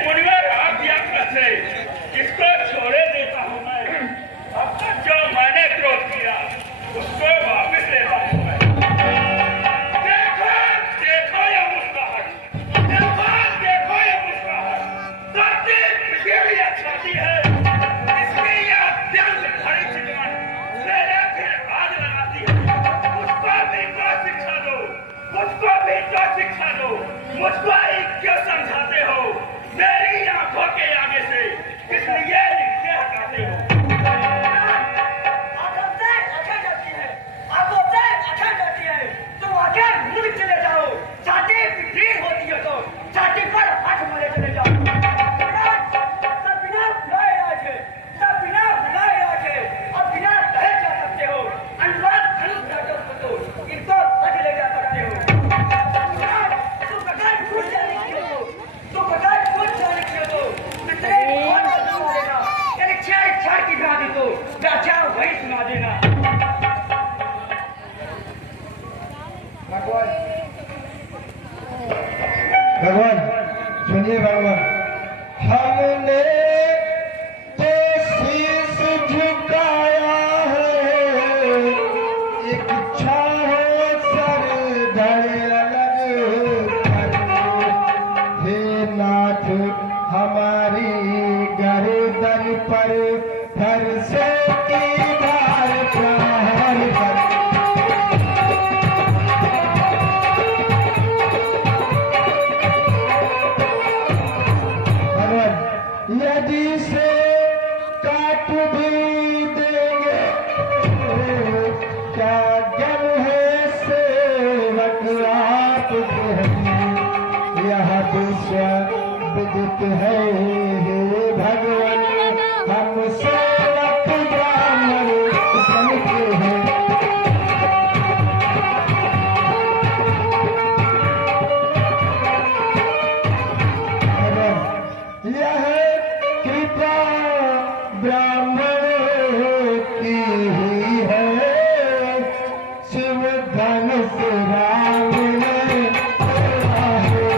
मुनिवर आप या कैसे किसको छोड़े देता हूँ मैं। अब तक जो मैंने क्रोध किया उसको वापस लेता हूँ मैं। देखो देखो ये मुस्कुराहट, देखो ये मुस्कुराहट, धरती बिखेरी छाती है, इसकी ये अत्यंत खड़ी चितवन मेरे फिर आज लगाती है। मुझको भी तो शिक्षा दो, मुझको भी तो शिक्षा दो, मुझको ही क्यों समझाते हो। मेरी आंखों के आगे से किस लिए लिखते हटाते हो। तुम आगे मुड़ चले जाओ, छाती बिखरी होती है तो छाती पर हाथ मारे चले जाओ। सब बिना बुलाए आके, सब बिना बुलाए आके और बिना कहे जा सकते हो। अनुवाद धनुष तो इनको हट ले जा सकते हो। तुम बगैर छूट जाने के हो, तुम बगैर छूट जाने के हो। कितने बहुत ना मारेगा, तेरी छेड़ की गाड़ी तो गाचा वही सुना देना। भगवान सुनिए भगवान, हमने तो शीश झुकाया है, एक इच्छा है सर धड़ अलग करके। हे नाथ हमारी गर्दन पर धर से की बार प्रहार कर। यदि से काट भी देंगे क्या गम है सेवक आप यह विश्व विदित है। हे भगवान हम सेवक ब्राह्मण बनते हैं। यह कृपा ब्राह्मणों की ही है, शिव धनुष राम ने तोड़ा है।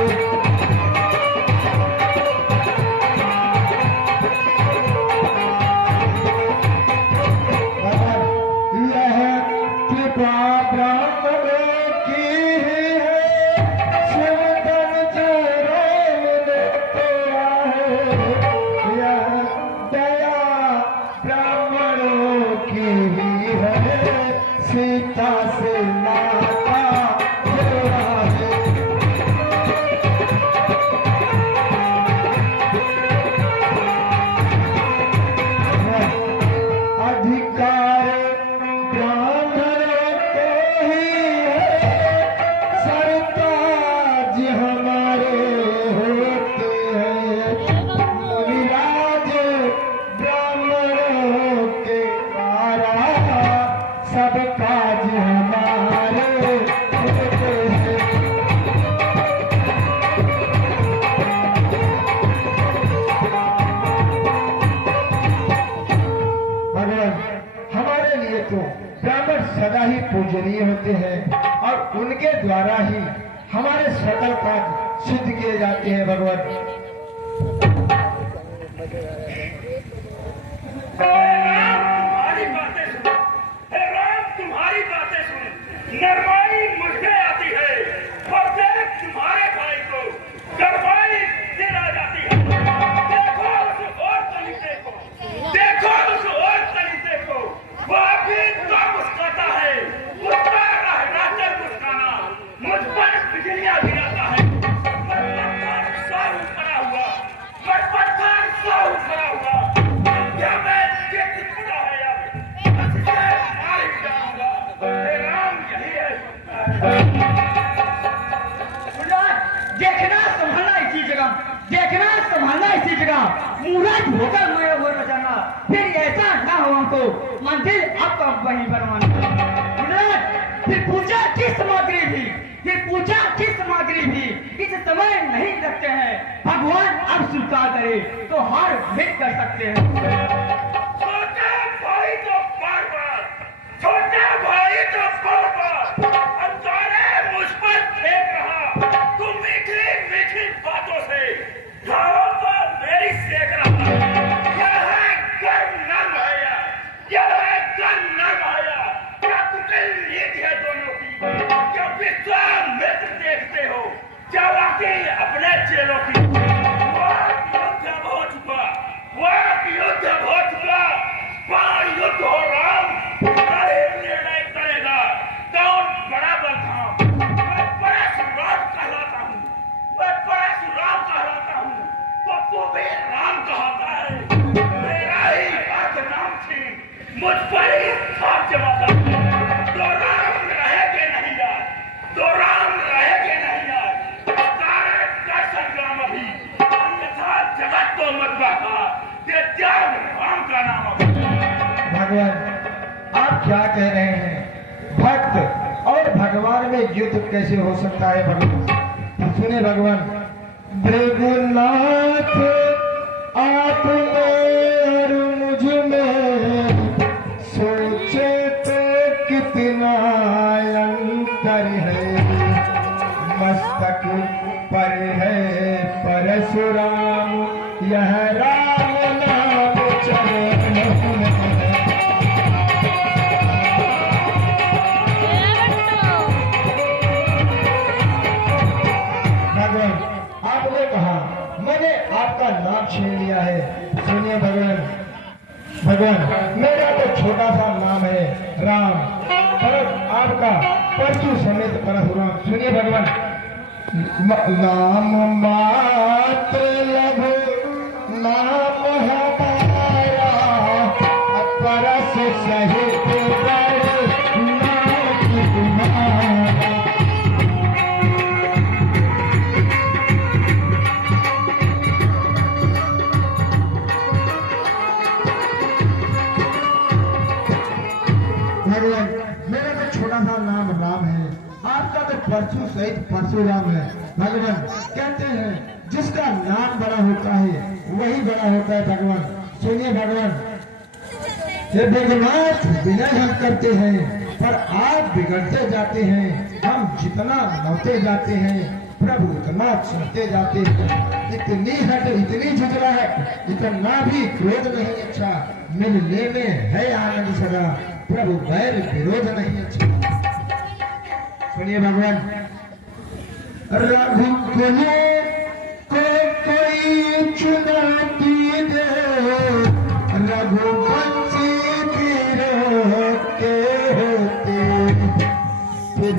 यह कृपा ब्राह्मणों की ही है, शिव धनुष राम ने तोड़ा है। यह दया ब्राह्मणों की ही है, सीता से नाता जोड़ा है। अधिकार ब्राह्मणों को ही है, सरताज हमारे होते हैं। मुनिराज ब्राह्मणों के द्वारा सब काज हमारे होते हैं। भगवान हमारे लिए तो ब्राह्मण सदा ही पूजनीय होते हैं और उनके द्वारा ही हमारे सकल काज सिद्ध किए जाते हैं। भगवान तुम्हारी बातें सुन, हे राम तुम्हारी बातें सुन, नरमाई मुझे आती है और देख तुम्हारे भाई को गरमाई दिला जाती है। देखो उस और तरीके को, देखो उस और तरीके को, वो अभी तो मुस्कुराता है, उसका रहते मुस्काना मुझ पर बिजलियां गिराता है। मैं पत्थर सौ खड़ा हुआ, मैं पत्थर सौ खड़ा हुआ, क्या मैं ये दिखता है अब बस इसे मार ही जाऊंगा। हे राम यही है। देखना संभालना इसी जगह, देखना संभालना इसी जगह, मूरत होकर मैं वो बचाना, फिर ऐसा ना हो हमको मंदिर आपका वहीं बनवाना। फिर पूजा की सामग्री भी, फिर पूजा की सामग्री भी इस समय नहीं रखते हैं। भगवान अब स्वीकार करे तो हर भेंट कर सकते हैं। छोटे भाई तो बार बार, छोटे भाई तो बार बार विश्वामित्र देखते हो क्या वाकई अपने चेलों की युद्ध हो चुका, युद्ध हो चुका, युद्ध हो रहा निर्णय करेगा कौन बड़ा बलधाम। मैं परशुराम कहलाता हूँ, मैं परशुराम कहलाता हूँ, तो तू भी राम कहता है। मेरा ही अर्थ नाम थी, मुझ पर ही हाथ जमाता है। तो राम रहेगे नहीं यार, तो राम रहेगे नहीं यार। सारे का संग्राम अभी, अन्यथा जगत को मत बता, ये त्याग राम का नाम अभी। भगवान आप क्या कह रहे हैं? भक्त और भगवान में युद्ध कैसे हो सकता है भगवान? सुने भगवान, भृगुनाथ आप में और मुझ में सोचे तो कितना अंतर है। मस्तक पर है परशुराम, यह राम नाम चरणों में। भगवान आपने कहा, मैंने आपका नाम छीन लिया है। सुनिए भगवान, भगवान मेरा तो छोटा सा नाम है राम, पर आपका परशु समेत परशुराम। सुनिए भगवान, नाम मात्र लघु नाम हमारा, परस सहित बड़ नाम तुम्हारा। भगवान मेरा तो छोटा सा नाम राम है, आपका तो परशु सहित परशुराम है। भगवान कहते हैं जिसका नाम बड़ा होता है वही बड़ा होता है। भगवान सुनिए भगवान, ये भगवान विनय हम करते हैं पर आप बिगड़ते जाते हैं। हम जितना नौते जाते हैं प्रभु उतना चढ़ते जाते हैं। इतनी हट इतनी झुजरा है, इतना भी क्रोध नहीं अच्छा। मिलने में है आनंद सदा, प्रभु वैर विरोध नहीं अच्छा। सुनिए भगवान, रघुकुल को कोई चुनौती दे, रघुवंशी वीरों के होते फिर